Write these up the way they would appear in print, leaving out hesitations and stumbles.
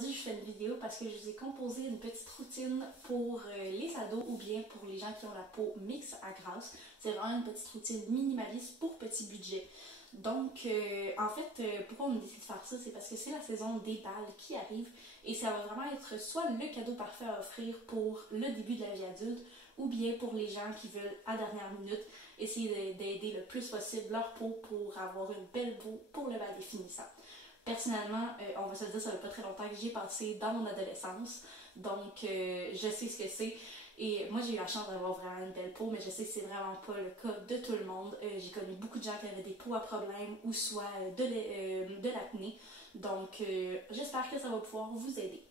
Aujourd'hui, je fais une vidéo parce que je vous ai composé une petite routine pour les ados ou bien pour les gens qui ont la peau mixte à grasse. C'est vraiment une petite routine minimaliste pour petit budget. Donc, en fait, pourquoi on décide de faire ça? C'est parce que c'est la saison des balles qui arrive et ça va vraiment être soit le cadeau parfait à offrir pour le début de la vie adulte ou bien pour les gens qui veulent, à dernière minute, essayer d'aider le plus possible leur peau pour avoir une belle peau pour le bal définissant. Personnellement, on va se le dire, ça fait pas très longtemps que j'y ai passé dans mon adolescence, donc je sais ce que c'est. Et moi, j'ai eu la chance d'avoir vraiment une belle peau, mais je sais que c'est vraiment pas le cas de tout le monde. J'ai connu beaucoup de gens qui avaient des peaux à problème ou soit de l'acné. Donc, j'espère que ça va pouvoir vous aider.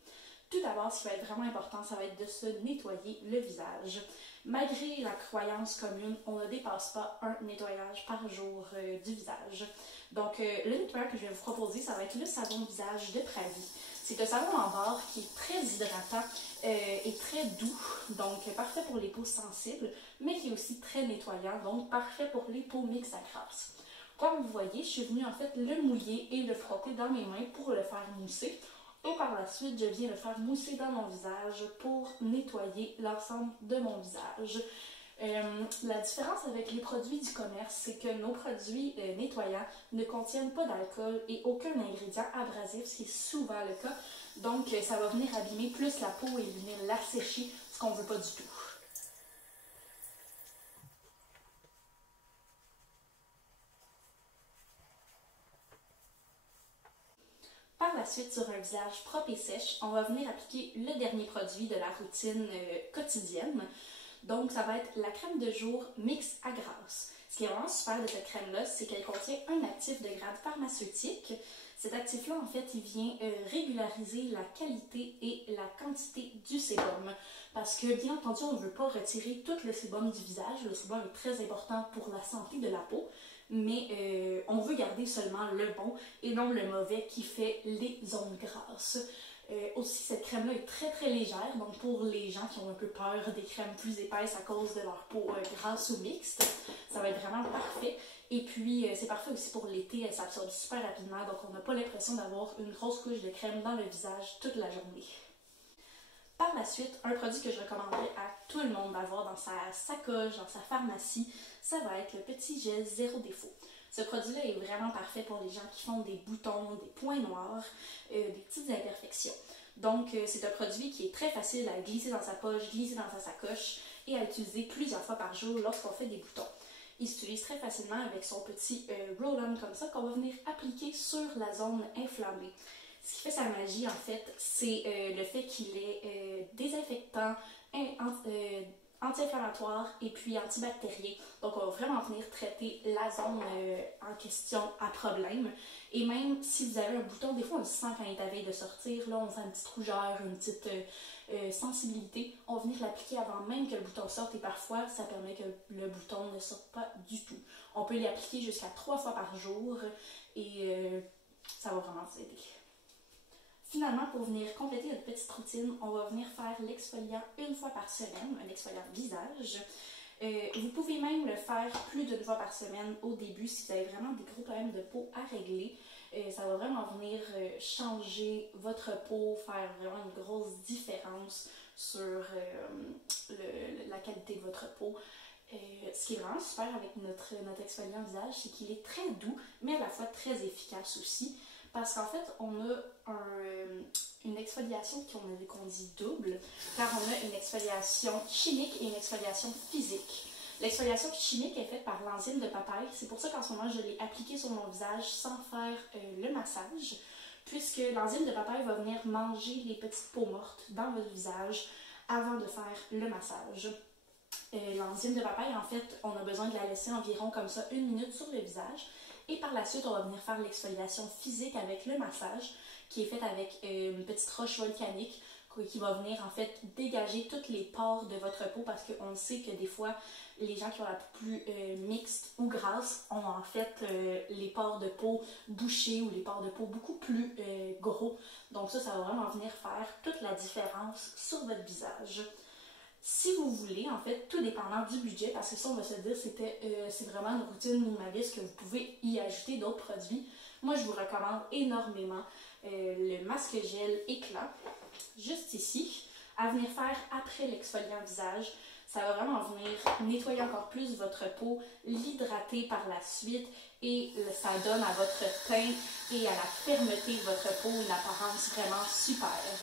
Tout d'abord, ce qui va être vraiment important, ça va être de se nettoyer le visage. Malgré la croyance commune, on ne dépasse pas un nettoyage par jour du visage. Donc, le nettoyage que je vais vous proposer, ça va être le savon de visage de Pravi. C'est un savon en barre qui est très hydratant et très doux, donc parfait pour les peaux sensibles, mais qui est aussi très nettoyant, donc parfait pour les peaux mixtes à grasse. Comme vous voyez, je suis venue en fait le mouiller et le frotter dans mes mains pour le faire mousser. Et par la suite, je viens le faire mousser dans mon visage pour nettoyer l'ensemble de mon visage. La différence avec les produits du commerce, c'est que nos produits nettoyants ne contiennent pas d'alcool et aucun ingrédient abrasif, ce qui est souvent le cas. Donc, ça va venir abîmer plus la peau et venir l'assécher, ce qu'on ne veut pas du tout. Par la suite, sur un visage propre et sèche, on va venir appliquer le dernier produit de la routine quotidienne. Donc, ça va être la crème de jour mix à grasse. Ce qui est vraiment super de cette crème-là, c'est qu'elle contient un actif de grade pharmaceutique. Cet actif-là, en fait, il vient régulariser la qualité et la quantité du sébum. Parce que, bien entendu, on ne veut pas retirer tout le sébum du visage. Le sébum est très important pour la santé de la peau. Mais on veut garder seulement le bon et non le mauvais qui fait les zones grasses. Aussi, cette crème-là est très très légère, donc pour les gens qui ont un peu peur des crèmes plus épaisses à cause de leur peau grasse ou mixte, ça va être vraiment parfait. Et puis, c'est parfait aussi pour l'été, elle s'absorbe super rapidement, donc on n'a pas l'impression d'avoir une grosse couche de crème dans le visage toute la journée. Par la suite, un produit que je recommanderais à tout le monde d'avoir dans sa sacoche, dans sa pharmacie, ça va être le petit gel zéro défaut. Ce produit-là est vraiment parfait pour les gens qui font des boutons, des points noirs, des petites imperfections. Donc, c'est un produit qui est très facile à glisser dans sa poche, glisser dans sa sacoche et à utiliser plusieurs fois par jour lorsqu'on fait des boutons. Il s'utilise très facilement avec son petit roll-on comme ça qu'on va venir appliquer sur la zone inflammée. Ce qui fait sa magie, en fait, c'est le fait qu'il est désinfectant, anti-inflammatoire et puis antibactérien. Donc, on va vraiment venir traiter la zone en question à problème. Et même si vous avez un bouton, des fois on le sent quand il est à veille de sortir, là on sent une petite rougeur, une petite sensibilité. On va venir l'appliquer avant même que le bouton sorte et parfois ça permet que le bouton ne sorte pas du tout. On peut l'appliquer jusqu'à 3 fois par jour et ça va vraiment vous aider. Finalement, pour venir compléter notre petite routine, on va venir faire l'exfoliant une fois par semaine, un exfoliant visage. Vous pouvez même le faire plus d'une fois par semaine au début si vous avez vraiment des gros problèmes de peau à régler. Ça va vraiment venir changer votre peau, faire vraiment une grosse différence sur la qualité de votre peau. Ce qui est vraiment super avec notre exfoliant visage, c'est qu'il est très doux, mais à la fois très efficace aussi. Parce qu'en fait, on a une exfoliation qu'on dit double, car on a une exfoliation chimique et une exfoliation physique. L'exfoliation chimique est faite par l'enzyme de papaye. C'est pour ça qu'en ce moment, je l'ai appliquée sur mon visage sans faire le massage, puisque l'enzyme de papaye va venir manger les petites peaux mortes dans votre visage avant de faire le massage. L'enzyme de papaye, en fait, on a besoin de la laisser environ comme ça 1 minute sur le visage. Et par la suite, on va venir faire l'exfoliation physique avec le massage, qui est faite avec une petite roche volcanique qui va venir en fait dégager toutes les pores de votre peau parce qu'on sait que des fois, les gens qui ont la peau plus mixte ou grasse ont en fait les pores de peau bouchés ou les pores de peau beaucoup plus gros. Donc ça va vraiment venir faire toute la différence sur votre visage. Si vous voulez, en fait, tout dépendant du budget, parce que ça, on va se dire, c'est vraiment une routine minimaliste que vous pouvez y ajouter d'autres produits. Moi, je vous recommande énormément le masque gel éclat, juste ici, à venir faire après l'exfoliant visage. Ça va vraiment venir nettoyer encore plus votre peau, l'hydrater par la suite et ça donne à votre teint et à la fermeté de votre peau une apparence vraiment super.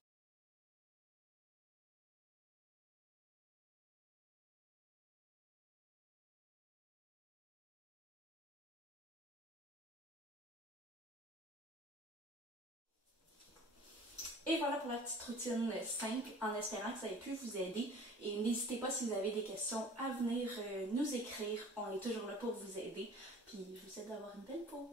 Et voilà pour la petite routine simple, en espérant que ça ait pu vous aider. Et n'hésitez pas si vous avez des questions à venir nous écrire. On est toujours là pour vous aider. Puis je vous souhaite d'avoir une belle peau.